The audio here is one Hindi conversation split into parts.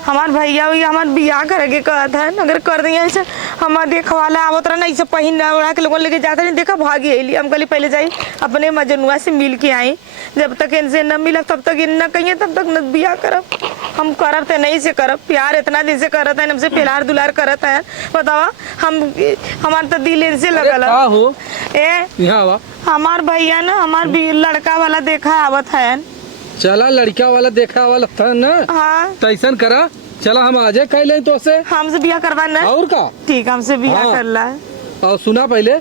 हमार भैया हुई हमार बियाह करेंगे कहत है, अगर कर दिया ऐसे हमार देखवाला आवत रहा ना ऐसे पहिन उड़ा के लोगों लेके जाते नहीं, देखा भागी अली। हम कहली पहले जाई अपने मजनुआ से मिल के आई, जब तक इनसे न मिला तब तक इन न कहिए तब तक न बियाह करब। हम करब तो नहीं से करब, प्यार इतना दिन से करत है, हमसे प्यार दुलार करत है। बतावा हम हमार तो दिल इनसे लगल है। हमार भैया ना हमार लड़का वाला देखा आवत है। चला लड़का वाला देखा वाला था ना। हाँ तैसन करा, चला हम आजे कह लें तो से हमसे बियाह करवाना और का ठीक, हमसे बियाह हाँ। कर ला। और सुना पहले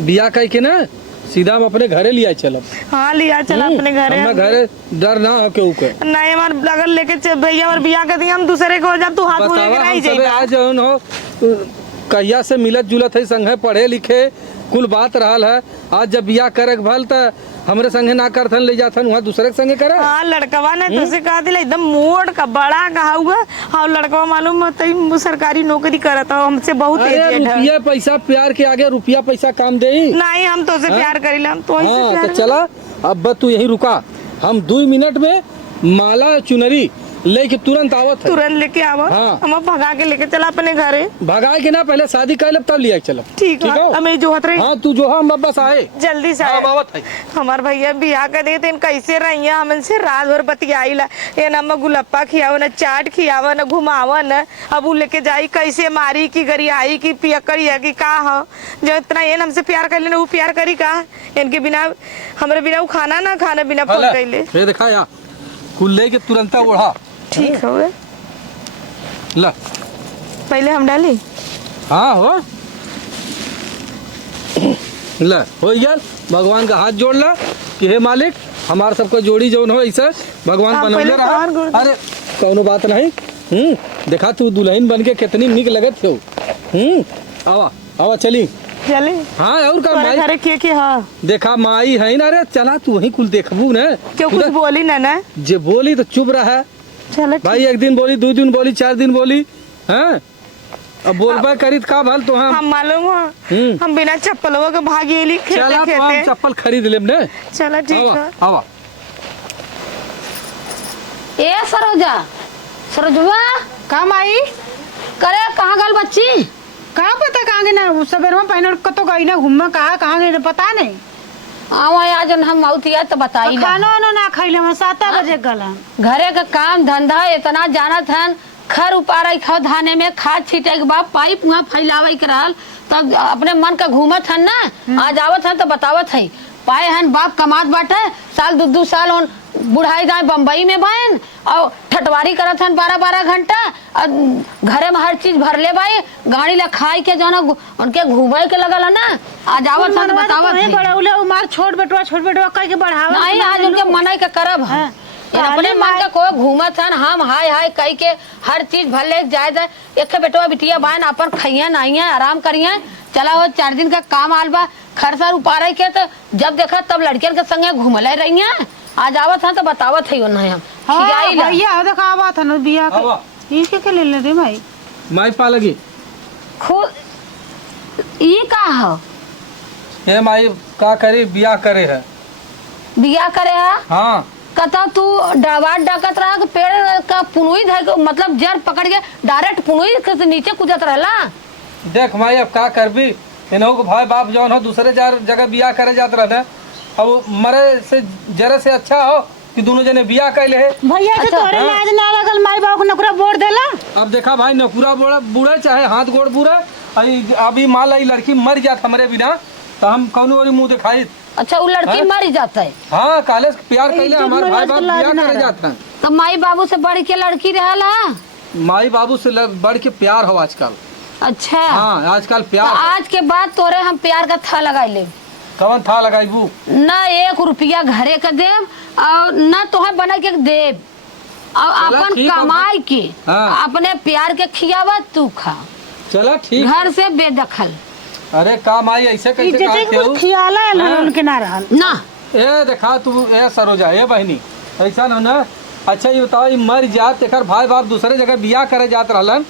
बियाह कह के ना सीधा हम अपने घरे लिया चलब। हाँ लिया चला अपने घरे। घरे डर ना हो के ऊके नहीं हमार अगर लेके भैया और बियाह कर दिया हम दूसरे को जब तू हाथ मुंह लेके नहीं जाएगा। आज हो कहिया से मिलत जुलत है, संगे पढ़े लिखे कुल बात रहल है। आज जब बियाह करे भल त हमरे संगे ना करथन ले जाथन वहाँ दूसरे के संगे करे। हाँ लड़कवा ने तो से कहा दिला एकदम मोड़ का बड़ा कहा हुआ। हाँ लड़कवा मालूम है सरकारी नौकरी करता है, हमसे बहुत एजेड है। रुपया पैसा प्यार के आगे रुपया पैसा काम दे नहीं, हम तो से प्यार करीला, हम तो ऐसे प्यार। तो चला अब तू यही रुका, हम 2 मिनट में माला चुनरी लेके तुरंत आवत है। तुरंत लेके आवत। हाँ। हम भगा के लेके चला अपने घरे। भगाए के ना पहले शादी कर ले तब लिया चलो। ठीक है हमें जो हत रही। हाँ तू जो हम बस आए जल्दी से आए। हमार भैया बियाह कर दे तो कैसे रही हमसे रात भर बतियाईला, ये न गुलप्पा खियाव न चाट खियाव न घुमाव न, अब लेके जाई कैसे मारी की गरियाई की पियकरी है की का हो। जो इतना ये हमसे प्यार कर लेना वो प्यार करी का, इनके बिना हमारे बिना वो खाना ना खाना बिना फोन कैले देखा या कुल लेके तुरंत ओढ़ा। ठीक है ला पहले हम डाली। हाँ हो ला हो गया। भगवान का हाथ जोड़ ला कि हे मालिक हमार सबको जोड़ी जौन हो ऐसा भगवान बनौले रहा। अरे कौनो बात नहीं। देखा तू दुल्हन बन के कितनी निक लगत हो। आवा आवा चली चले। हाँ और का माई घरे के हाँ देखा माई है ना। अरे चला तू वही कुल देखबू ना, क्यों कुछ बोली ना जे बोली तो चुप रहा। चलो भाई 1 दिन बोली 2 दिन बोली 4 दिन बोली। हाँ अब बोलबा करी का भल तो हम मालूम हो हम बिना चप्पलों के भागी ली चला तो हम चप्पल खरीद लेम ने। चला ठीक है आवा। ए सरोजवा काम आई करे कहाँ गल बच्ची? कहाँ पता कहाँ गए ना सवेर में पहले कतो गई ना घूमने कहाँ गए पता नहीं। आज हम आउतिया तो बताई खाना वाना ना खाइले हम 7 बजे गला। घरे का काम धंधा इतना जानत हन, खर उपार खाओ धाने में खाद छीटे के बाद पाइप वहाँ फैलावे के रहल तब अपने मन का घूमत हन ना। आज आवत हन तो बतावत है पाए हन बाप कमात बाटे साल 2 साल बुढ़ाई जाए बम्बई में बहन और ठटवारी करत हन 12 घंटा और घरे में हर चीज भर ले भाई गाड़ी ला खाई के जो उनके घूमे के लगल है ना। आज आवत हन बतावत है बड़ौले उमार छोट बेटवा कह के बढ़ावा नहीं आज उनके मनाई के करब है। अपने मन का कोई घूमत हन हम हाय हाय कह के हर चीज भर ले जाए एक बेटवा बिटिया बहन अपन खाइए नहाइए आराम करिए। चला वो 4 दिन का काम आल बा खरसर उपारे के तो जब देखा तब लड़कियन के संगे घूमले रही। आज आवत है तो बतावत है हम भैया देखा आवत है बियाह के ले ले रे भाई माई पा लगी खुद ये का हो हे माई का करी बियाह करे है। बियाह करे है हाँ कता तू डरवाट डाकत रहा कि पेड़ का पुनुई मतलब जड़ पकड़ के डायरेक्ट पुनुई के नीचे कूदत रहला। देख माई अब का करबी इन्हों को भाई बाप जौन हो दूसरे जगह बियाह करे जात रहते अब मरे से जरे से अच्छा हो कि दोनों जने बियाह कैले है। भैया के तोरे लाज ना लगल माई बाप को नौकरा बोल देला। अब देखा भाई नौकरा बूढ़े चाहे हाथ गोड़ बूढ़े अभी मान ली लड़की मर जात हमारे बिना तो हम कौनो और मुँह दिखाई। अच्छा वो लड़की मर जाता है। हाँ काले प्यार कैले हमारे भाई बाप बियाह करे जाते हैं तो माई बाबू से बढ़ के लड़की रहला। माई बाबू से बढ़ के प्यार हो आजकल। अच्छा हाँ आजकल प्यार तो आज के बाद तोरे हम प्यार का था लगाई ले कवन था लगाईबू न 1 रुपया घरे के देव और न तोहे बना के देव और अपन कमाई के अपने प्यार के खियावा तू खा। चला ठीक घर से बेदखल। अरे काम आई ऐसे कैसे खियाला उनके ना रहल ना। ए देखा तू ए सरोजा ए बहनी ऐसा ना। अच्छा ये बताओ मर जात तेकर भाई बाप दूसरे जगह बियाह करे जात रहलन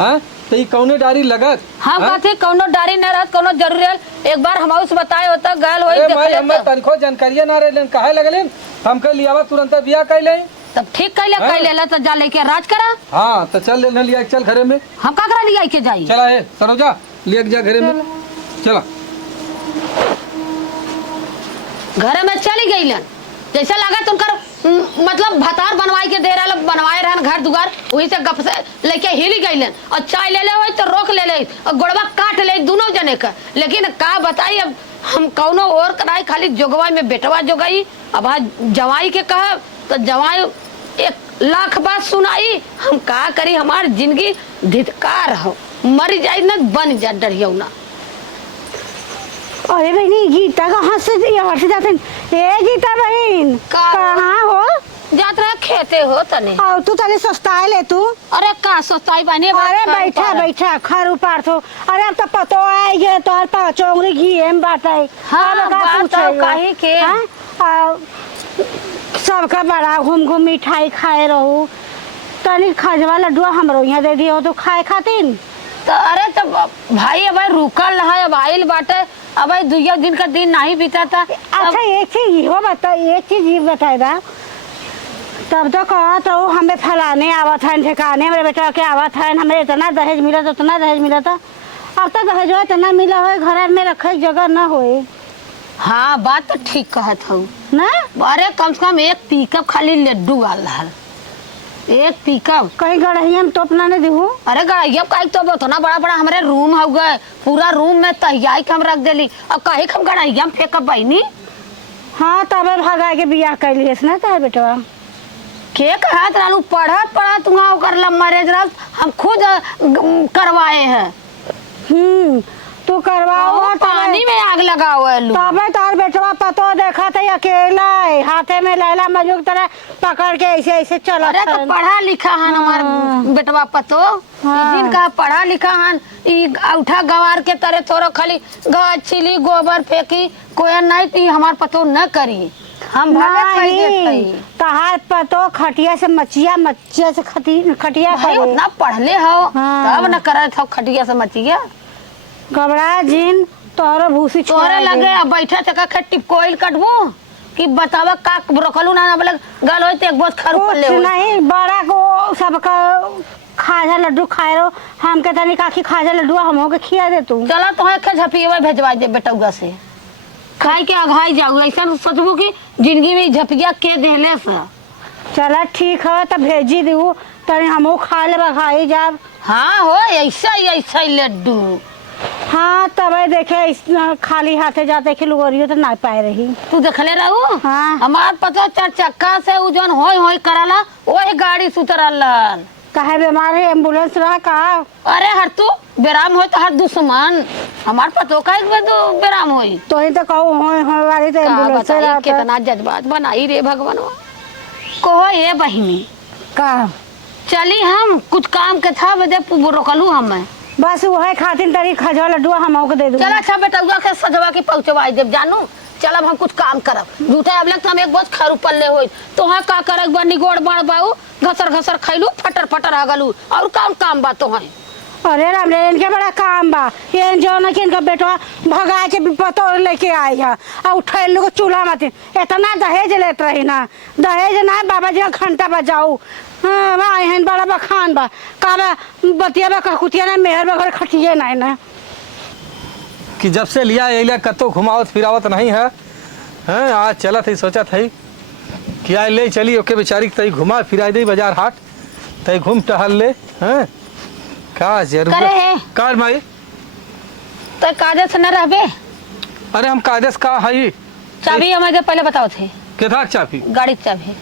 हैं तो ये कौने डारी लगत। हम कहते कौनो डारी न रहत कौनो जरूरी एक बार हम उस बताए होता गल होई भाई हमें तनखो जानकारियां ना रहलन काहे लगलन हम के लियावा तुरंत बियाह कर ले। तब ठीक कैले हाँ? कैले तो जा लेके राज करा। हाँ तो चल लेना लिया चल घरे में। हम का करा लिया के जाई। चला है सरोजा ले जा घरे में चला। घर में चली गई जैसा लगा तुमकर मतलब भतार बनवाई के दे रहा बनवाए रहन घर दुआर वही से गप से लेके हिल गई और चाय ले ले तो रोक ले ले और गोड़वा काट ले दोनों जने का। लेकिन का बताई अब हम कौनो और कराई खाली जोगवाई में बेटवा जोगाई। अब आज जवाई के कहा तो जवाई 1 लाख बात सुनाई। हम का करी हमार जिंदगी धिक्कार हो मर जाए न बन जा डरियो ना। अरे बहनी गीता कहाँ से जाते ए गीता बहन कहाँ हो जात रहे खेते हो तने और तू तले सस्ताए ले तू। अरे का सोचताई बने अरे बैठा बैठा खर उपार थो। अरे अब तो पतो आई गए तोर पाँच उंगली घी एम बाटाई। हाँ, बात तो काहे के? सबका बड़ा घूम घूम मिठाई खाए रहू तनी खजवा लड्डुआ हमरो यहाँ दे दियो तो खाए खातिर। तो अरे तो भाई अब रुकल है अब आइल बाटे अब 2 दिन का दिन नहीं बीता था। अच्छा एक चीज हो बता एक चीज ये बताए दा तब तो कहा तो हमें फलाने आवत है ठिकाने मेरे बेटा के आवत है हमें इतना दहेज मिला था उतना दहेज मिला था। अब तो दहेज इतना मिला हो घर में रखे जगह न होए। हाँ बात तो ठीक कहत हूँ ना। अरे कम से कम 1 पिकअप खाली लड्डू आल रहा 1 पिकअप कहीं गढ़िया में तोपना नहीं दिहू। अरे गड़ैया का तो उतना बड़ा बड़ा हमारे रूम हो गए पूरा रूम में तहियाई हम रख देली और कहीं हम गड़ैया में फेंकब बहनी। हाँ तब भगा के बियाह कर लिए ना तार बेटवा के कहत रहलू पढ़त पढ़त वहाँ कर मैरिज रह हम खुद करवाए हैं। तू करवाओ पानी में आग लगाओ तबे तार बेटवा पतो देखा था अकेला हाथे में लैला मजूक तरह पकड़ के ऐसे ऐसे चला। अरे तो पढ़ा लिखा हन हमार बेटवा पतो जिनका पढ़ा लिखा हन उठा गवार के तरह थोड़ा खाली गाछ छिली गोबर फेंकी कोई नहीं पी हमार पतो न करी हम तहार पतो खटिया से मचिया से खटिया भाई उतना पढ़ले हो तब न करत हो खटिया से मचिया घबरा जिन तोरो भूसी छोरे लगे बैठा चका के टिपकोइल कटबो कि बतावा का रखलू ना बोले गल होते एक बहुत खर ऊपर ले नहीं बड़ा को सबका खाजा लड्डू खाए रो हम के तनी काकी खाजा लड्डू हमो के खिया दे तू। चला तो है के झपिए भेजवा दे बेटौगा से खाई के अघाई जाऊ ऐसा सोचबू कि जिंदगी में झपिया के देले से। चला ठीक है तब भेजी दू तनी हमो खा ले खाई जाब। हाँ हो ऐसा लड्डू। हाँ तब देखे खाली हाथे जाते के लुगोरियो तो ना पाए रही। तू देखले रहू। हाँ हमार पता 4 चक्का से उ जन होय कराला वही गाड़ी सुतरल काहे बीमार है एम्बुलेंस रहा का। अरे हर तू बेराम हो तो हर दुश्मन हमार पतो का बेराम होई तो ही तो कहो होय वाली तो एम्बुलेंस रहा कितना जज्बात बनाई रे भगवान कहो ये बहिनी का चली हम कुछ काम के था बजे रोकलू हम बस वही खातिर तरी खजवा लड्डू हम के दे दूं। चल अच्छा बेटा के सजवा के पहुंचवा देब जानू। चल अब हम कुछ काम करब झूठा अब लगता हम एक बहुत खर ऊपर ले होई तो हाँ का करे बनी गोड़ बड़ बाऊ घसर खैलू फटर फटर हगलू और कौन काम बा तो है। अरे राम रे इनके बड़ा काम बा ये जो न कि इनका बेटवा भगा के पतो लेके आई है और उठैल को चूल्हा मत इतना दहेज लेत रही ना दहेज ना बाबा जी घंटा बजाऊ। हाँ बा बड़ा बखान बा का बतिया बा कुतिया ना मेहर बा घर खटिए नहीं ना कि जब से लिया ये कतो घुमावत फिरावत नहीं है। हैं आज चलत है सोचा था कि आज ले चली ओके बेचारी तई घुमा फिरा दे बाजार हाट तई घूम टहल ले। हैं का जरूरत कार माई तो कागज न रहबे। अरे हम कागज का है चाबी हमें पहले बताओ थे केथा चाबी गाड़ी चाबी।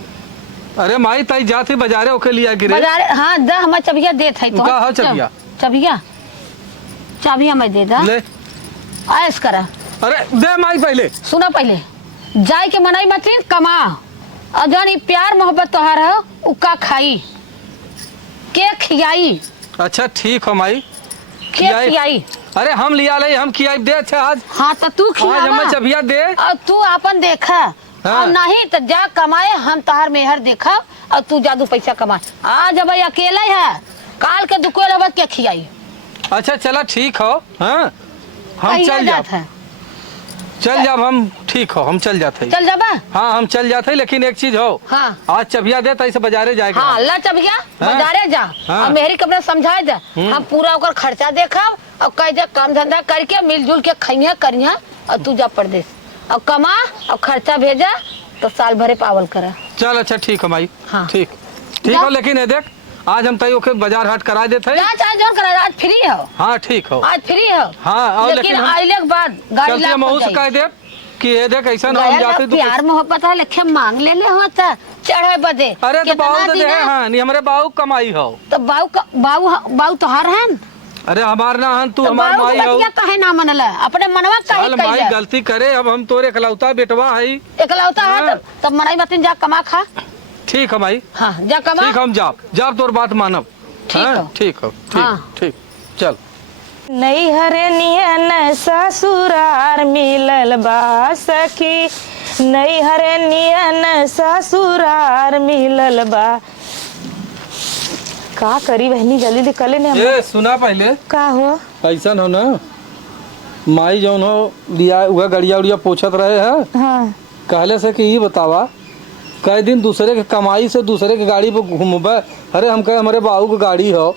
अरे माई तई जाती बाजारे ओके लिया गिरे बाजार हाँ द हमें चबिया दे थे तो का हो चबिया चाबी हमें दे दा ले आयस करा। अरे दे माई पहले सुना पहले जाय के मनाई मत कमा और जन प्यार मोहब्बत तोहार है उ का खाई के खियाई। अच्छा ठीक हो माई के खियाई। अरे हम लिया ले हम खियाई दे थे आज। हाँ तो तू खियावा आज हमें चबिया दे और तू अपन देखा। हाँ। और नहीं तो जा कमाए हम तहार मेहर देखा और तू जादू पैसा कमा आज अब अकेले है काल के दुकोल अब के खियाई। अच्छा चला ठीक हो। हाँ हम चल जाते हैं चल जाब हम, ठीक हो, हम चल जाते हैं। चल जाबा। हाँ हम चल जाते हैं, लेकिन एक चीज हो, हाँ आज चबिया दे तैसे बाजारे जाएगा। हाँ ला चब गया बाजारे जा हाँ। और मेहरी कपड़ा समझा जा, हम पूरा ओकर खर्चा देखब और कह जा काम धंधा करके मिलजुल के खइया करिया और तू जा परदेश और कमा और खर्चा भेजा तो साल भरे पावल करा। चल अच्छा ठीक है माई। हाँ। ठीक ठीक हो, लेकिन ये देख आज हम तय ओके बाजार हाट करा देते हैं। जा चाहे जो करा, आज फ्री हो। हाँ ठीक हो। आज फ्री हो। हाँ और लेकिन हम आइले के बाद गाड़ी चलते ला महू से कह दे कि ये देख ऐसा ना हम जाते तो प्यार मोहब्बत है लेखे मांग ले होता चढ़े बदे। अरे तो कितना बाऊ तो दिन दे, है? हाँ नहीं हमारे बाऊ कमाई हो। तो बाऊ तो हर है अरे हमार ना हन, तू तो हमार बाऊ माई हो। बतिया कहे ना मनला अपने मनवा कहे चल माई गलती करे, अब हम तोरे इकलौता बेटवा है। एकलौता है हाँ। तब मनाई बतिन जा कमा खा। ठीक है माई। हाँ जा कमा। ठीक हम जाब तोर बात मानब। ठीक हाँ, हो। ठीक हो। ठीक हाँ। ठीक चल। नहीं हरे नियन ससुरार मिलल बा सखी, नहीं हरे नियन ससुरार मिलल बा। का करी बहनी जल्दी निकले ने हम। ये सुना पहले का हो ऐसा हो ना, माई जौन हो लिया वह गड़िया उड़िया पोछत रहे है, हाँ कहले से कि ये बतावा कई दिन दूसरे के कमाई से दूसरे के गाड़ी पे घूमबे। अरे हम कहे हमारे बाबू की गाड़ी हो,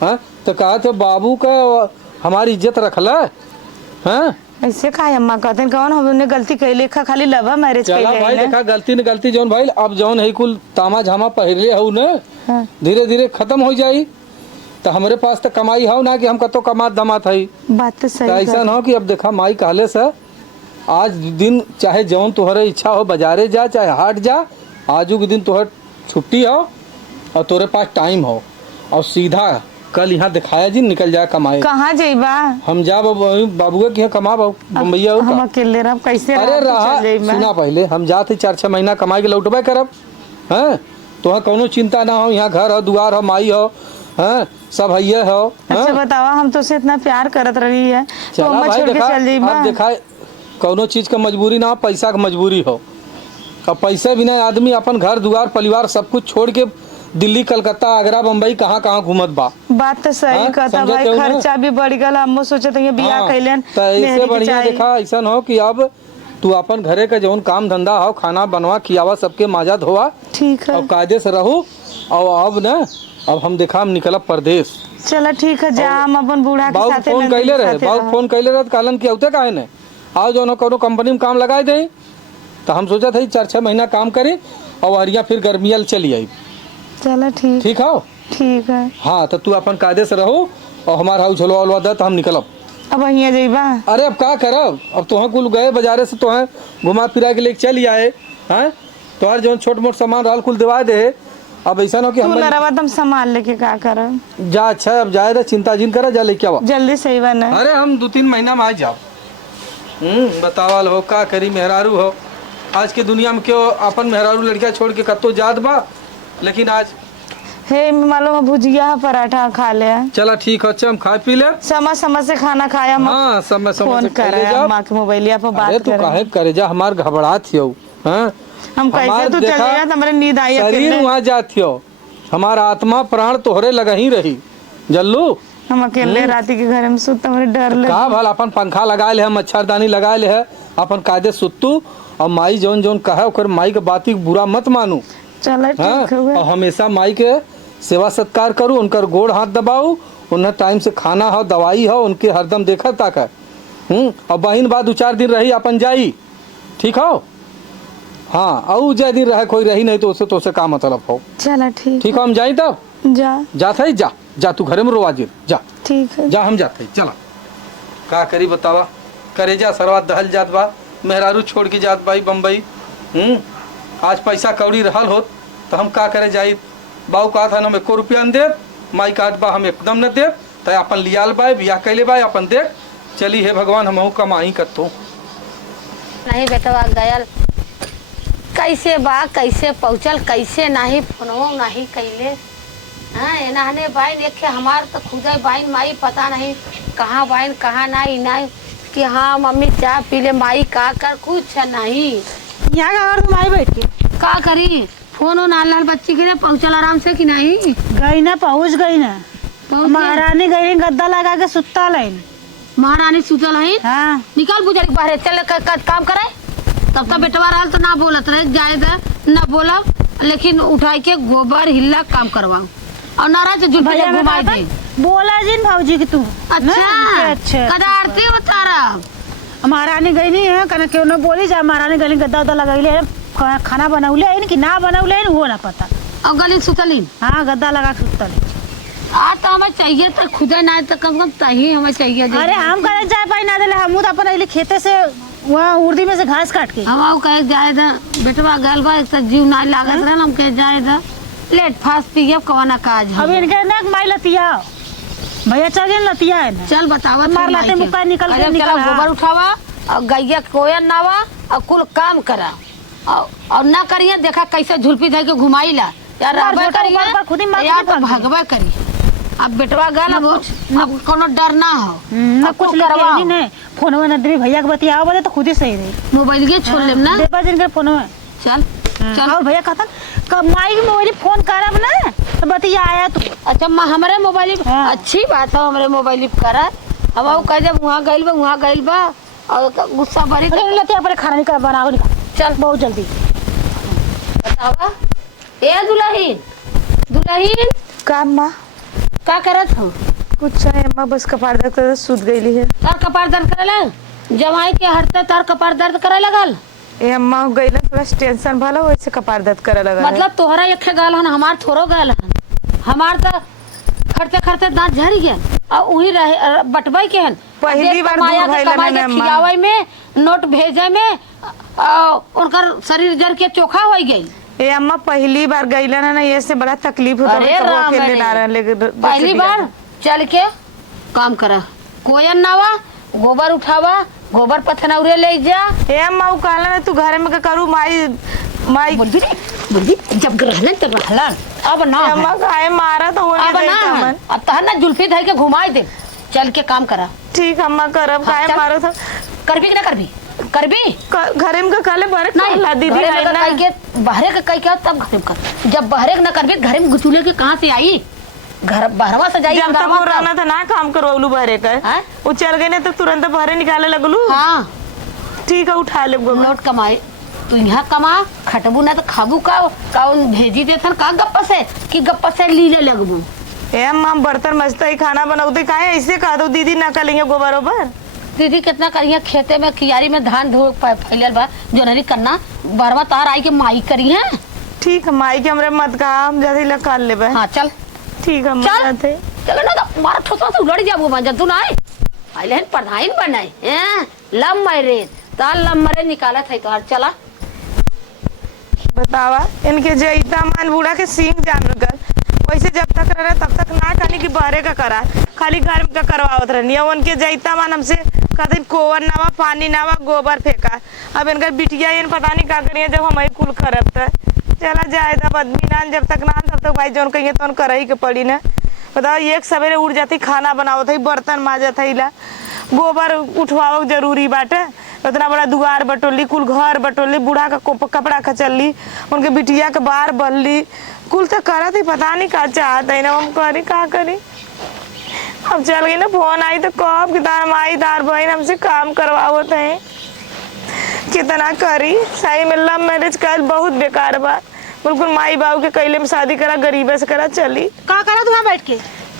हाँ तो कहा थे बाबू का हमारी इज्जत रखल है। ऐसे का अम्मा कहते हैं कौन हमने गलती कैले खा खाली लवा मैरिज चला कैले भाई, देखा गलती न गलती जौन भाई अब जौन है कुल तामा झामा पहले हो न, हाँ। धीरे धीरे खत्म हो जाई। तो हमारे पास तो कमाई हो ना कि हम कतो कमात दमात है। बात तो सही ऐसा कर। न हो कि अब देखा माई कहले से आज दिन चाहे जौन तुहरे इच्छा हो बाजारे जा चाहे हाट जा, आजू के दिन तुहर छुट्टी हो और तोरे पास टाइम हो और सीधा कल यहाँ दिखाया जी निकल जाए कमाए। कहाँ जाइबा? हम जा बाबू के यहाँ कमा बम्बैया हो हम का। अकेले रह कैसे अरे रात को रहा चल जाइबा? सुना पहले हम जाते 4-6 महीना कमाई के लौटबे करब। हैं तो कोनो चिंता ना हो, यहाँ घर हो दुआर हो माई हो, हैं सब हइये हो। अच्छा बतावा, हम तो से इतना प्यार करत रही है तो चला अम्मा भाई छोड़ के देखा, चल जाइबा? अब देखा कोनो चीज का मजबूरी ना हो, पैसा का मजबूरी हो। अब पैसे बिना आदमी अपन घर दुआर परिवार सब कुछ छोड़ के दिल्ली कलकत्ता आगरा बम्बई कहाँ कहाँ घूमत बा। बात तो सही हाँ, कहता समझत भाई, हो ना? खर्चा भी बढ़ गया। हम सोचते हैं बियाह हाँ, कैलन तो इससे बढ़िया देखा ऐसा हो कि अब तू अपन घरे का जौन काम धंधा हो खाना बनवा खियावा सबके माजा धोवा ठीक है। और कायदे से रहू। और अब न अब हम देखा हम निकलब परदेश। चलो ठीक है, जा हम अपन बूढ़ा के बाबू साथे फोन नंदी कैले के रहे, साथे बाबू रहब। फोन कैले रहे कहलन कि औते काहे ने आओ जो कोनो कंपनी में काम लगाए दे। तो हम सोचा था 4-6 महीना काम करी और हरिया फिर गर्मिया चली आई। चलो ठीक ठीक हो। ठीक है। हाँ तो तू अपन कायदे से रहो और हमारा हाउ झलवा उलवा दे तो हम निकलब। अब वहीं जाइबा? अरे अब का करब, अब तुहें कुल गए बाजारे से तुहें घुमा फिरा के लेके चल आए हैं, तोहर जो छोट मोट सामान रहल कुल दिवा दे। अब ऐसा ना कि तू हम लड़वा तुम संभाल लेके का करब? जा अच्छा अब जाए चिंता जिन करे जा लेके आवा। जल्दी सही बना। अरे हम 2-3 महीना में आ जाओ। बतावल हो का करी मेहरारू हो। आज के दुनिया में क्यों अपन मेहरारू लड़कियां छोड़ के कत्तो जात बा, लेकिन आज हे मालूम भुजिया पराठा खा ले। चला ठीक है, अच्छा हम खा पी ले। समझ समझ से खाना खाया। हाँ समय समय फोन से कर खा ले जा। अम्मा के मोबाइलिया पर अरे बात तू कर। काहे करे जा, हमार घबरात हो। हाँ हम कैसे तू चल जाएगा तो हमारे नींद आई शरीर अकेले। वहाँ जाती हो, हमारा आत्मा प्राण तोहरे लगा ही रही जल्लू। हम अकेले राती के घर में सुत हमारे डर लगे। का भल अपन पंखा लगा ले है, मच्छरदानी लगा ले है, अपन कायदे सुतू और माई जौन जौन कहे ओकर माई के बात की बुरा मत मानू। चलो हाँ ठीक है। और हमेशा माई के सेवा सत्कार करूँ, उनकर गोड़ हाथ दबाऊ, उन्हें टाइम से खाना हो दवाई हो उनके हरदम देखा ताक। और बहन बाद 2-4 दिन रही अपन जाई, ठीक हो। हाँ और ज्यादा दिन रहे कोई रही नहीं तो उससे का मतलब हो। चलो ठीक हो हम जाई तब जा है जा तू घरे में रोवा जी जा। ठीक है। जा हम जाते चला। का करी बतावा, करे जा सरवा दहल जात बा, मेहरारू छोड़ के जात बाई बम्बई। आज पैसा कौड़ी रहल होत तो हम का करे जाई। बाऊ कहा था हम 1 रुपया न दे, माई काट बा हम एकदम न दे। तो अपन लियाल बाय बियाह कैले बाय अपन देख चली हे भगवान हम कमाई करतो। नहीं बेटवा गयल कैसे बा कैसे पहुँचल कैसे नहीं फोनवो नहीं कैले। हाँ एनाहने बाइन एक हमार तो खुद बाइन माई पता नहीं कहाँ बाइन कहाँ नहीं कि हाँ मम्मी चाय पी ले माई का कर कुछ नहीं। यहाँ का अगर तुम आई बैठ के का करी फोन हो नाल बच्ची के लिए पहुँचल आराम से कि नहीं? गई ना, पहुँच गई ना। पहुँच गई? महारानी गई गद्दा लगा के सुत्ता लाइन। महारानी सुतल है हाँ निकाल बुझारी बाहर चल काम करे तब तक बेटवा रहल तो ना बोलत रहे जाए ना बोलब लेकिन उठाई के गोबर हिल्ला काम करवाऊं और नाराज से जुल्फी भैया घुमाई दे बोला जिन भाजी की तू अच्छा अच्छा कदारती हो तारा महारानी गई नहीं है कने क्यों न बोली जा महारानी गली गद्दा उद्दा लगैले है खाना बनौले है कि ना बनौले है वो ना पता और गली सुतली हाँ गद्दा लगा के सुतल आज तो हमें चाहिए तो खुदा ना तो कम से कम तही हमें चाहिए अरे हम करे जाए पाई ना देले हम तो अपन अइले खेते से वहाँ उर्दी में से घास काट के हम कहे जाए था बेटवा गल बा एक जीव ना लागत रहे हम कहे जाए था लेट फास्ट पिए कवना काज अब इनके ना माई लतिया भैया चल गए लतिया है ना चल बतावा मार लाते मुक्का निकल के निकल गोबर उठावा और गैया कोयन नावा और कुल काम करा और ना करिए देखा कैसे झुलपी धर के घुमाईला यार रहबे करिए खुद ही मार यार तो भगवा करी अब बेटवा गल अब कोनो डर ना हो ना कुछ करवा नहीं फोन में नदरी भैया के बतियाओ बदे तो खुद ही सही रही मोबाइल के छोड़ लेम ना देबा जिनके फोन में चल चल और भैया कहता कब माई के मोबाइल फोन करब ना तो बतिया आया तू अच्छा हमारे मोबाइल हाँ। अच्छी बात है हमारे मोबाइल करा अब वो कह जब वहाँ गइल बा और गुस्सा भरी लतिया पर खाना निकाल बनाओ निकाल चल बहुत जल्दी बतावा ए दुल्हीन काम माँ का करत हो कुछ है अम्मा बस कपार दर्द कर सूत गई है तार कपार दर्द करे लग जवाई के हरते तार कपार दर्द करे लगल ए अम्मा गई ना थोड़ा टेंशन भला वैसे कपार दर्द करे लगा है। मतलब तोहरा एक गाल हन हमार थोड़ो गाल हन हमार तो खरते खरते दांत झड़ गया और वही रहे बटवाई के हन पहली बार दूध भइला ना अम्मा। खियावे में नोट भेजे में उनकर शरीर जर के चोखा हो गई ए अम्मा पहली बार गई ना ये से बड़ा तकलीफ होता अरे राम है ना रहा लेकिन पहली बार चल के काम करा कोयन नावा गोबर उठावा गोबर पथनौरे ले जा ए अम्मा वो कहला ना तू घर में का करू माई माई बुद्धि जब रहलन तो रहलन अब ना ए अम्मा काहे मारा तो हो अब गया ना मन अब तहन ना जुल्फी धर के घुमाई दे चल के काम करा ठीक अम्मा करब काहे चल। मारो था करबी कि ना करबी घरे में का काले बारे नहीं ला दीदी घरे है में ना कह के बाहरे का कह के तब घरे में कर जब बाहरे ना करबी घरे में गुतुले के कहां से आई घर बाहरवा से जाई जब तक वो रहना था ना काम करवालू भरे कर हैं? वो चल गए ना तो तुरंत भरे निकाले लगलू हां ठीक है उठा ले गोबर नोट कमाए तू यहाँ कमा खटबू ना तो खाबू का कौन भेजी देथन का गप्पा से कि गप्पा से लीले लगबू ए अम्मा बर्तन मजता ही खाना बनाऊते काहे ऐसे कह दो दीदी ना करेंगे गोबर ओबर दीदी कितना करिए खेते में कियारी में धान धो फैलल बा जोनरी करना बारवा तार आई के माई करी है ठीक है माई के हमरे मत कहा हम जल्दी लगा लेबे हाँ चल ठीक है चल जाते चलो ना तो मारा ठोसा से उलड़ जाबू बन तू ना आइले हन पढ़ाई बनाई हैं लम मरे ताल लम मरे निकाला था तो चला बतावा इनके जईता मान बूढ़ा के सींग जान कर वैसे जब तक रह तब तक ना खाली की बहरे का करा खाली घर में का करवावत रहनी उनके जईता मान हमसे कहते कोवर नावा पानी नावा गोबर फेंका अब इनका बिटिया इन पता नहीं का करिए जब हम कुल करब त चला जाए तब आदमी ना जब तक ना तब तक भाई जौन कहिए तो कर ही के पड़ी ना बताओ एक सवेरे उठ जाती खाना बनावत है बर्तन माजत है ला गोबर उठवाओ जरूरी बाटे उतना बड़ा दुआर बटोली कुल घर बटोली बूढ़ा का कपड़ा खचली उनके बिटिया के बार बल्ली कुल तो करत ही पता नहीं का चाहत है ना हम करी का करी अब चल गई ना फोन आई तो कब कि तार माई तार बहन हमसे काम करवावत है कितना करी सही में लव मैरिज कर बहुत बेकार बा बिल्कुल माई बाबू के कैले में शादी करा गरीबे से करा चली का करा तू वहाँ बैठ के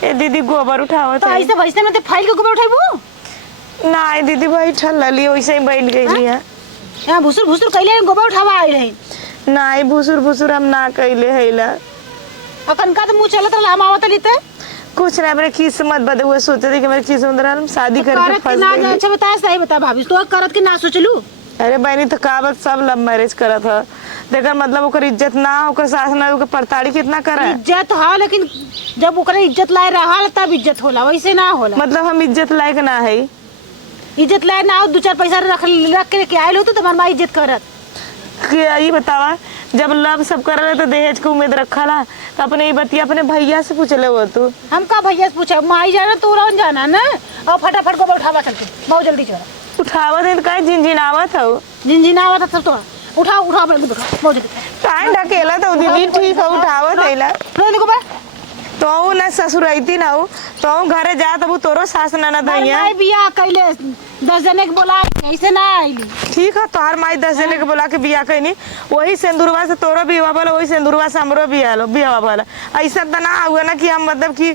ए दीदी गोबर उठावत तो है ऐसे वैसे में तो फाइल के गोबर उठाइबू ना दीदी भाई ठल ली वैसे ही बैठ गई है यहाँ भुसुर भुसुर कैले गोबर उठावा आई रही ना भुसुर भुसुर हम ना कैले हैला अकन का तो मुंह चलत रहा हम आवत लेते कुछ ना मेरे किस्मत बदे हुए सोचे थे कि मेरी किस्मत रहा हम शादी करके करत के फंस ना गई अच्छा बता सही बता भाभी तो करत के ना सोचलू अरे बहनी तो काबत सब लव मैरिज करा था देकर मतलब ओकर इज्जत ना ओकर सास ना ओकर परताड़ी कितना करा इज्जत हाँ लेकिन जब ओकरे इज्जत लाए रहा तब इज्जत होला वैसे ना होला मतलब हम इज्जत लायक ना है इज्जत लाए ना दो चार पैसा रख के लेके आयल हो तो तुम्हारी माँ इज्जत करत ये बतावा जब लव सब कर रहे तो दहेज की उम्मीद रखा ला तो अपने ये बतिया अपने भैया से पूछ ले वो तू हम का भैया से पूछा माई जाना तू रौन जाना ना और फटाफट गोबर उठावा चलते बहुत जल्दी चला उठावत है तो कहे झिनझिनावत हो जिन आवा था सब तो उठा उठा बहुत जल्दी काहे ढकेला तो दीदी ठीक है उठावत है ला रो देखो बा तो ना ससुर आईती ना हो तो घरे जा तब तोरो सास ना दैया माई बियाह कैले 10 जने के बोला ऐसे ना आइली। ठीक है तोहर माई 10 जने के बोला के बिया कैनी वही सिंदूरवा से तोरो बिया बोला वही सिंदूरवा से हमरो बिया बोला ऐसा तो ना हुआ ना कि हम मतलब कि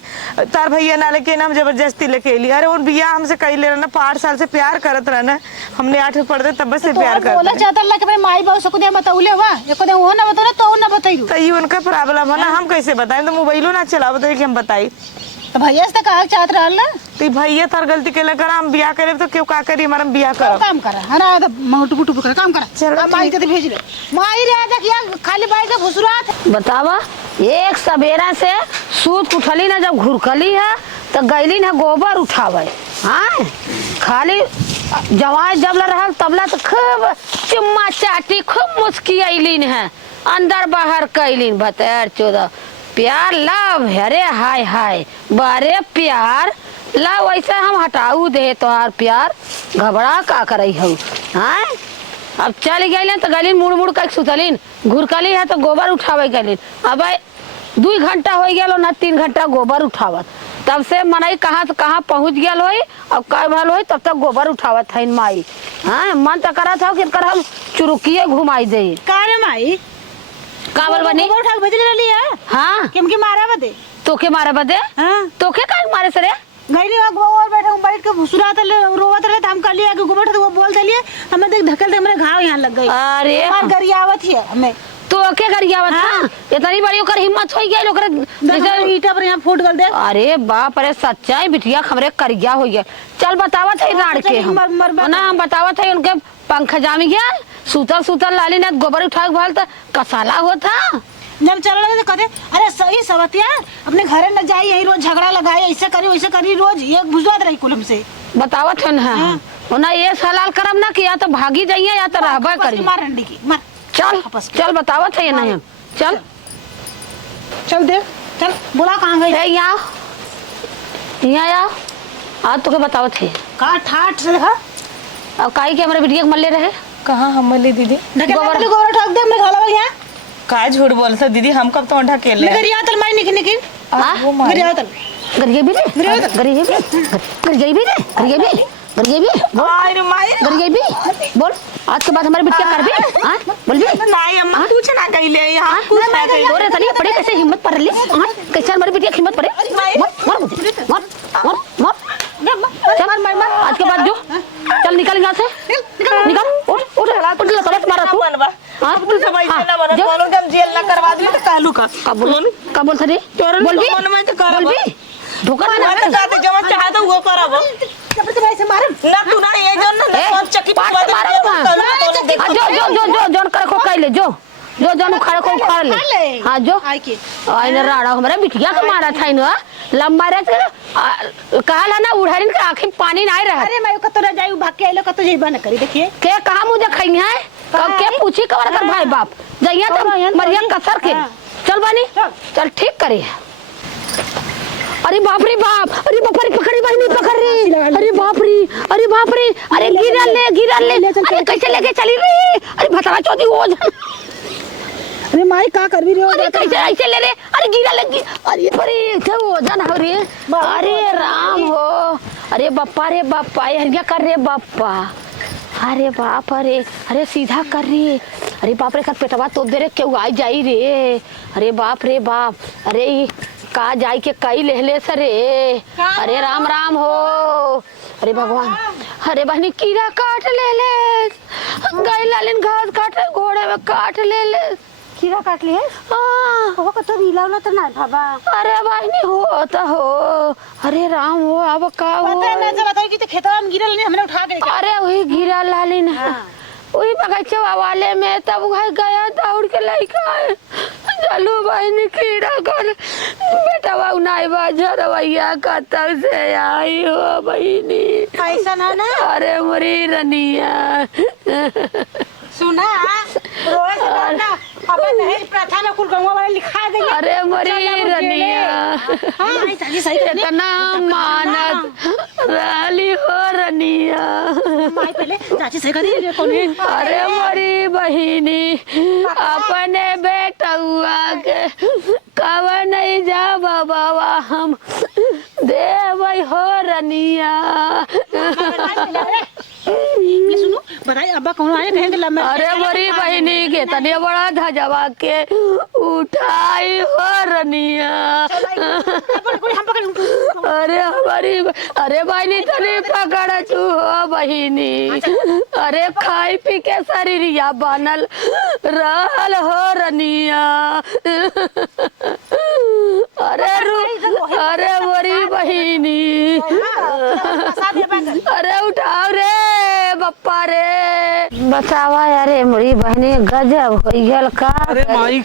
तार भैया ना लेके ना हम जबरदस्ती लेके अली। अरे उन बिया हमसे कैले रहना 5 साल से प्यार करत रहना हमने 8 पढ़ते तब से प्यार बोला करते चाहता के माई बाबू सको दे बताउले हुआ एको दे वो ना बताओ तो ना बताइयो तो ये उनका प्रॉब्लम है ना हम कैसे बताएं तो मोबाइलो ना चलाओ तो कि हम बताई तो भैया से कहा चाहत रहल ना तो भैया तार गलती के कर हम बिया करे तो क्यों का करी हमारा बिया करब काम करा है ना मोटू टुप कर काम करा चलो, माई के भेज ले माई रे आजा किया खाली बैठ के भुसुरात बतावा एक सवेरा से सूत उठली ना जब घुरकली है तो गैली ना गोबर उठावे। हाँ खाली जवान जब ला रहल तबला तो खूब चुम्मा चाटी खूब मुस्की अलिन है अंदर बाहर कैलिन बतेर चौदह प्यार लव अरे हाय हाय बारे प्यार ला वैसे हम हटाऊ दे तोहार प्यार घबरा का करई हूँ। हाँ अब चल गए तो गलिन मुड़ मुड़ कर सुतलिन घुरकली है तो गोबर उठावे गलिन। अब 2 घंटा हो गया ना 3 घंटा गोबर उठावत तब से मनई कहाँ से कहाँ पहुँच गया होई अब कई भल होई तब तक गोबर उठावत है माई। हाँ मन तो करा था कि हम चुरुकिए घुमाई दे का रे माई काबल बनी गोबर उठा के भेज रहली है हाँ केम के मारा बदे तोके मारे बदे हां तोके का मारे सरे गईली वहां गोबर बैठ के भुसुरात रोवत रहे हम कर लिया कि गोबर तो वो बोल देलिए हमें देख धकल दे हमरे घाव यहां लग गई अरे हमार गरियावत है हमें तोके गरियावत हाँ। ना इतनी बड़ी ओकर हिम्मत हो गई ओकर जैसे ईटा पर यहां फूट गल दे अरे बाप रे सच्चाई बिटिया खबरे करिया हो गया। चल बतावत है राड़ के हम ना हम बतावत है उनके पंख जामी गया सूतल सूतल लाली ने गोबर उठा के भल त कसाला होता जब चल रहे तो कहते अरे सही सवतिया अपने घरे न जाई यही रोज झगड़ा लगाए ऐसे करी वैसे करी रोज ये भुजवात रही कुलम से बतावत है ना ओना ये सलाल करम ना कि या तो भागी जाइए या तो रहबा करी मार रंडी की मार चल चल बतावत है नहीं हम चल चल दे चल बोला कहां गई ए यहाँ आज तो के बतावत है का ठाठ से देखा अब काई के हमारे बिटिया के मल्ले रहे कहाँ हम ले दीदी गोबर ठोक दे मैं घाला यहां का झूठ बोलता दीदी हम कब तो ढकेले गरिया तल माई निक निक हां गरिया तल गरिया भी गरिया भी अरे माई गरिया भी बोल आज के बाद हमारे बिटिया कर भी हां बोल भी नहीं अम्मा कुछ ना कइले यहाँ कुछ ना कइले तोरे तनी पड़े कैसे हिम्मत पड़ ली हां कैसे हमारी बिटिया की हिम्मत पड़े मत चल मार आज के बाद जो चल निकल यहाँ से निकल उठ तबत मारा तू हां पुलिस भाई ना बना बोलो जब जेल ना करवा दी तो कालू का का बोल थे बोल भी मन में तो करब बोल भी धोखा ना तो जाते जमा चाहे तो वो करब जब से भाई से मार ना तू ना ये जो ना फोन चक्की पिटवा दे जो जोन कर को कैले जो उखाड़ को उखाड़ ले हां जो आई के आइने राड़ा हमारा बिटिया के मारा था ना लंबा रे कहला ना उड़ारिन के आंखें पानी ना रहा अरे मैं कतो ना जाई भाग के आइलो कतो जेबा न करी देखिए के कहा मुझे खाई है कब के पूछी कवर कर भाई बाप जइया तो मरिया कसर के चल बानी चल ठीक करे अरे बाप रे बाप रे पकड़ी बहनी पकड़ रे अरे बाप रे अरे गिरा ले अरे कैसे लेके चली रही अरे भतरा चौधी हो अरे माई का कर भी रहे हो अरे कैसे ऐसे ले रे अरे गिरा लगी अरे थे वजन हो रे अरे राम हो अरे बापा हरिया कर रे बापा अरे बाप अरे सीधा कर रे अरे बाप रे कर पेटवा तो दे रे क्यों आई जाई रे अरे बाप अरे का जाई के कई लेहले सरे अरे राम राम हो अरे भगवान अरे बहनी कीड़ा काट ले गाय लालिन घास काट घोड़े में काट ले कीड़ा काट लिए हाँ हो कतो मिलावना तो ना बाबा अरे बहनी हो तो हो अरे राम हो अब का हो पता है ना जब बताओ कि तो खेतवा में गिरल नहीं हमने उठा के अरे वही गिरा लालिन वही बगीचा वाले में तब वह गया दौड़ के लड़का चलो बहनी कीड़ा कर बेटा उनाई बाजार भैया कतक से आई हो बहनी ऐसा ना ना अरे मरी रनिया सुना रोज ना अबे दहेज प्रथा में कुल गंवा वाले लिखा दे। अरे मरी रनिया हां चाची सही कहले। इतना मानत रहली हो रनिया। माई पहले चाची सही कहली कौन है? अरे मरी बहिनी अपने बेटुआ के कब नहीं जा बाबा हम देवई हो रनिया। ये सुनो बताइए अब्बा कौन आए कहेंगे लम्बे। अरे मरी बहिनी के तने बड़ा धजवा के उठाई हो रनिया। अरे हमारी अरे बहिनी तने पकड़ चू हो बहिनी। अरे खाई पी के शरीरिया बनल रहल हो रनिया। अरे मोरी बहिनी अरे उठाओ रे बप्पा रे बतावा। अरे मोरी बहिनी गजब हो गल का। अरे माई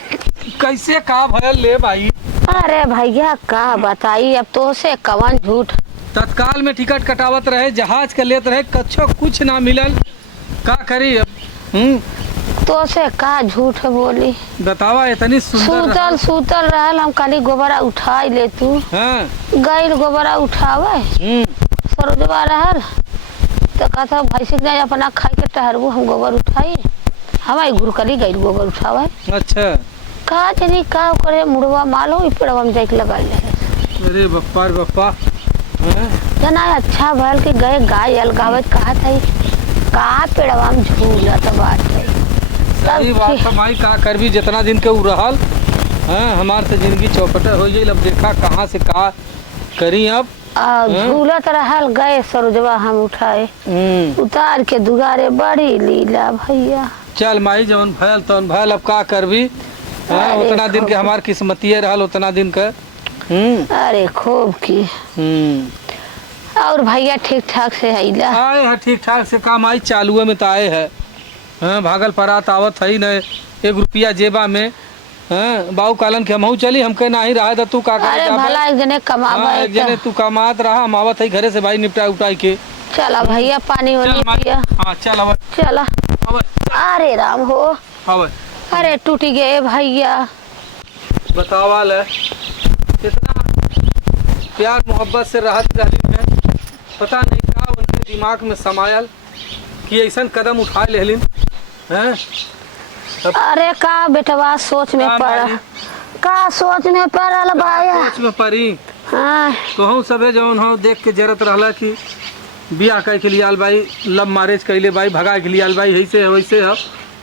कैसे का भयल ले भाई। अरे भैया का बताई अब तो से कवन झूठ। तत्काल में टिकट कटावत रहे, जहाज के लेत रहे, कच्छो कुछ ना मिलल, का करी अब। तो से का झूठ बोली। बतावा इतनी सुंदर सूतल रहल हम खाली गोबरा उठाई ले तू। हाँ गैल गोबरा उठावे सरोजवा रहल तो कहता भैंसी नहीं अपना खाई के टहरबू हम गोबर उठाई हमारी गुरकली गई गोबर उठावे। अच्छा का जनी का करे मुड़वा मालो ई पेड़वा में जाके लगा ले। अरे बप्पा रे बप्पा। जना अच्छा भल के गए गाय अलगावत कहा था का पेड़वा में झूलत बाटे। सही बात है माई का कर भी जितना दिन के उ रहल। हाँ हमार से जिंदगी चौपट हो गई। अब देखा कहाँ से का करी अब। झूलत रहल गए सरोजवा हम उठाए उतार के दुगारे बड़ी लीला भैया। चल माई जवन भयल तवन भयल अब का करबी। उतना दिन के हमार किस्मतिये रहल उतना दिन का। अरे खूब की। और भैया ठीक ठाक से आइला। आए है ठीक ठाक से काम आई चालुए में तो आए है। हाँ भागल परात आवत है न 1 रुपया जेबा में। हाँ बाऊ कालन के हमहू चली हमके ना ही रहा तू का अरे भला एक जने कमावा एक जने तू कमात रहा हम आवत है घरे से भाई निपटा उठाई के। चला भैया पानी वानी पिया। हाँ चल अब चला। अरे राम हो। अब अरे टूटी गए भैया। बतावा ले कितना प्यार मोहब्बत से रहत रहली है। पता नहीं का उनके दिमाग में समायल कि ऐसा कदम उठा लेलिन। हैं अरे का बेटवा सोच में पड़ा का सोच में पड़ल भाया। सोच में पड़ी। हाँ तो सबे जौन हो देख के जरत रहला कि बियाह कह के लियाल भाई लव मैरिज कैले भाई भगा के लियाल भाई ऐसे है वैसे है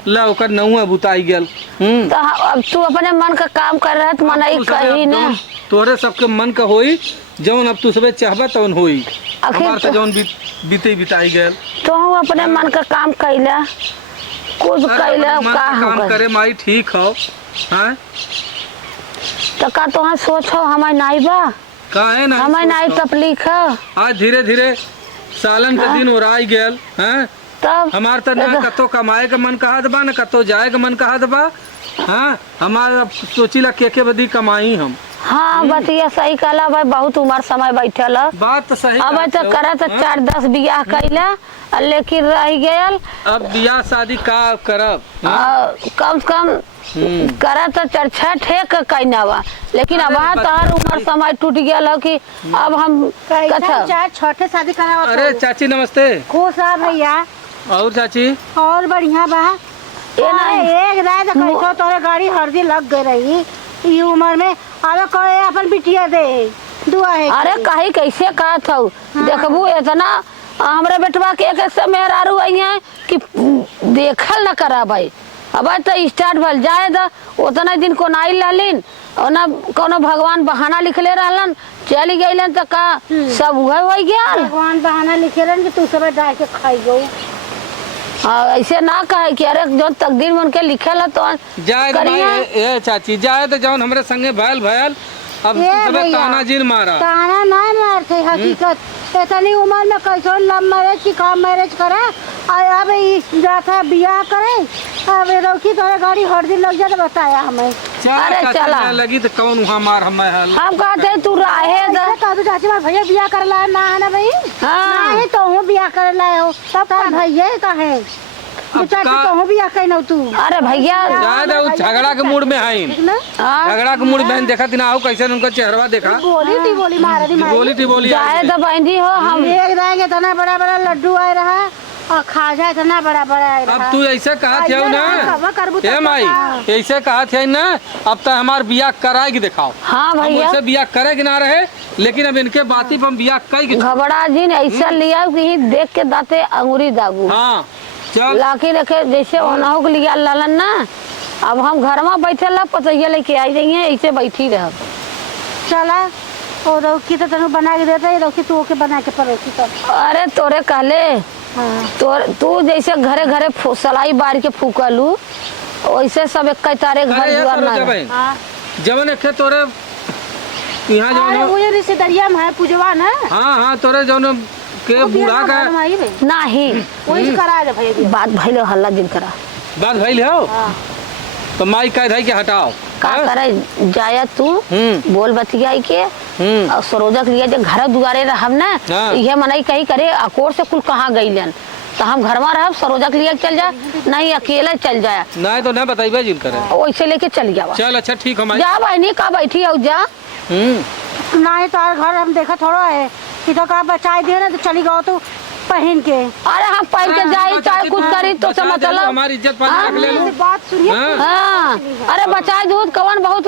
ला ओकर नहुआ बुताई गेल। तो अब तू अपने मन का काम कर रहा है मनाई कही ना। तोरे सबके मन का होई जौन अब तू सबे चाहबा तौन होई। हमार से जौन बीते बिताई गेल। तो हम अपने मन का काम कैला कुछ कैला का काम करे माई ठीक हो। हैं तो का तो हम सोचो हमार नाई बा का है ना हमार नाई तकलीफ है। आज धीरे धीरे सालन के दिन ओराई गेल। हैं तब हमार तो ना कतो कमाए का मन कहत बा ना कतो जाए का मन कहत बा। हाँ हमार सोचिला के बदी कमाई हम। हाँ बतिया सही कहला भाई बहुत उम्र समय बैठल बात तो सही। अब तो करा तो 4-10 बियाह कैला लेकिन रह गयल। अब बियाह शादी का करब कम से कम करा तो 4-6 ठेक कहना बा लेकिन अब तोहर उम्र समय टूट गया कि अब हम चार छोटे शादी करावा। अरे चाची नमस्ते। खुश है भैया। और चाची और बढ़िया बा। एक रात कैसो तोरे गाड़ी हरदी लग गई रही ई उम्र में। अरे कहे अपन बिटिया दे दुआ है। अरे कहीं कैसे कहा था देखबू इतना हमारे बेटवा के एक से मेहरारू आई है कि देखल न करा भाई। अब तो स्टार्ट भल जाए तो उतना दिन को नाई लालिन और ना कोनो भगवान बहाना लिखले रहलन चली गईलन तो का सब हुआ हो गया। भगवान बहाना लिखे रहन कि तू सब डाल के खाई गो। ऐसे ना कहे कि अरे जो तकदीर में उनके लिखल है तो जाए ए चाची जाए तो जौन हमरे संगे भयल अब सबे ताना जीर मारा। ताना ना मारते हकीकत इतनी उम्र में कैसे लव मैरिज की काम मैरिज करे अब जाता बियाह करे। अब रोकी तो गाड़ी हरदी लग जाए तो बताया हमें। अरे चला लगी तो कौन वहाँ मार हम कहते तू राहे तो चाची मार भैया बियाह कर ला ना है ना भाई। हाँ तो हूँ बियाह कर लाए हो तब भैया कहे दो चार का- कहूँ भी आके न तू अरे भैया जाए दे, उ झगड़ा के मूड में है झगड़ा के मूड में देखा तीन आओ कैसे उनका चेहरा देखा बोली टी बोली मारी टिबोली टिबोली जाए तो बहन जी हो हम देख रहेंगे इतना बड़ा बड़ा लड्डू आ रहा है और खाजा इतना बड़ा बड़ा आ रहा अब तू ऐसे कहा थे ना ए माई ऐसे कहा थे ना अब तो हमार बियाह कराएगी दिखाओ हाँ हम भैया वैसे बियाह करे कि ना रहे लेकिन अब इनके बाती पर हम बियाह करेगी घबरा जी ने ऐसा लिया कि देख के दाते अंगूरी दागू हाँ चल लाके रखे जैसे ओनाहो के लिया लालन ना अब हम घर में बैठे ला पतैया लेके आई रही है ऐसे बैठी रह चला और रोकी तो तेन बना के देता है रोकी तू ओके बना के परोसी तो अरे तोरे कहले तू जैसे घरे घरे सलाई बार के फूकलू वैसे सब एक तारे घर अरे दुआर ना रहे। जवन एक तोरे यहाँ अरे जवन वो ये रिश्तेदारिया में है पूजवा ना हाँ तोरे जवन के बूढ़ा का नहीं वही करा दे भैया बात भइले हल्ला दिन करा बात भइल हो तो माई कह धाई के हटाओ का करे जाया तू बोल बतियाई के और सरोजा के लिए जो घर दुआरे रहब ना हाँ। ये मनई कही करे अकोर से कुल कहाँ गईलन तो हम घर में रहब सरोजा के लिए चल जाए नहीं अकेले चल जाए नहीं तो नहीं बताइबे जिन करे वैसे लेके चल जावा चल अच्छा ठीक है माई जा बहनी का बैठी हो जा ना ही तो घर हम देखा थोड़ा है कि तो का बचाई दे ना तो चली गो तो पहन के अरे हम पहन के जाई चाहे कुछ करी तो से मतलब हमारी इज्जत पानी रख ले लो बात सुनिए हाँ अरे बचाई दूध कवन बहुत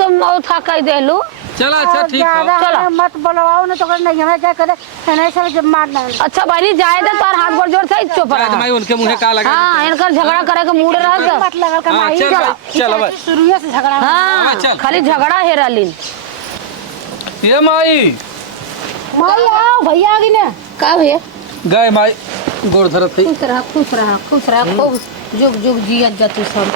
था कह देलू चला अच्छा ठीक है ज्यादा मत बोलवाओ ना तो नहीं हमें क्या करे नहीं सब जब मारना अच्छा बहनी जाए दे तार हाथ गोड़ जोड़ से चुप रहा माई उनके मुंह का लगा हाँ इनका झगड़ा करे के मूड रह मत लगा कमाई चल भाई, चल भाई। शुरू से झगड़ा हाँ चल। खाली झगड़ा है रालीन ये माई माई आओ भैया आ गई ना का भैया गए माई गोड़ धरत थी खुश रहा खूब जुग जुग जियत जा तू सब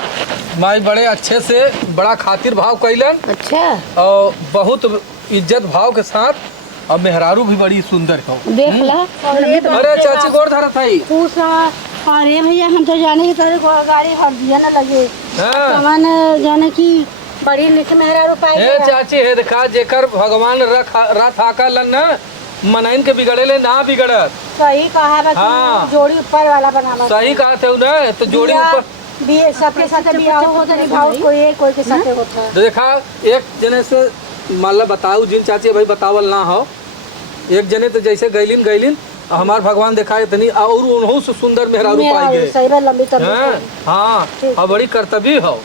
माई बड़े अच्छे से बड़ा खातिर भाव कैलन अच्छा और बहुत इज्जत भाव के साथ और मेहरारू भी बड़ी सुंदर हो देख ला अरे चाची गोड़ धरत है पूछ अरे भैया हम तो जाने की तरह गाड़ी भर दिया ना लगे हाँ। कमान जाने की बड़ी लिख मेहरा रुपए हे चाची हे देखा जेकर भगवान रथ आकर न मनइन के बिगड़ेले ना बिगड़त सही कहा बा हाँ। जोड़ी ऊपर वाला बनावा सही कहा थे उन्हें तो जोड़ी ऊपर सबके साथ बियाह हो तो निभाओ कोई के साथ होता है तो देखा एक जने से मान ला बताऊ जिन चाची भाई बतावल ना हो एक जने तो जैसे गैलिन हमार भगवान देखा इतनी और उन्हों से सुंदर मेहरारू पाई गए सही बात लंबी तब हाँ और बड़ी कर्तव्य हो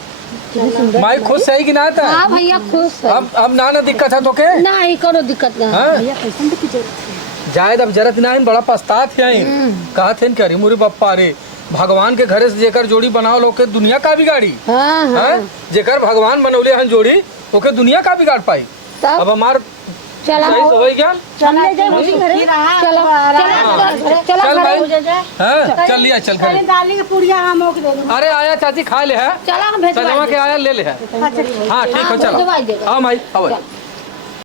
माई खुश है कि ना था हाँ भैया खुश है अब ना दिक्कत है तो के नहीं करो दिक्कत ना भैया पैसा की जरूरत जायद अब जरत ना बड़ा पछतात है कहा थे करी मुरी बप्पा रे भगवान के घरे से जेकर जोड़ी बनाओ लोग के दुनिया का बिगाड़ी हाँ हाँ जेकर भगवान बनौले हन जोड़ी ओके दुनिया का बिगाड़ पाई तब अब हमार चला सही तो होई गया चलने जाए उसी घरे चल भाई हाँ चल लिया चल घर दाली के पुड़िया हम ओके दे दूं अरे आया चाची खा ले है चला हम भेजवा सजवा के आया ले ले है हाँ ठीक है चलो हाँ माई अब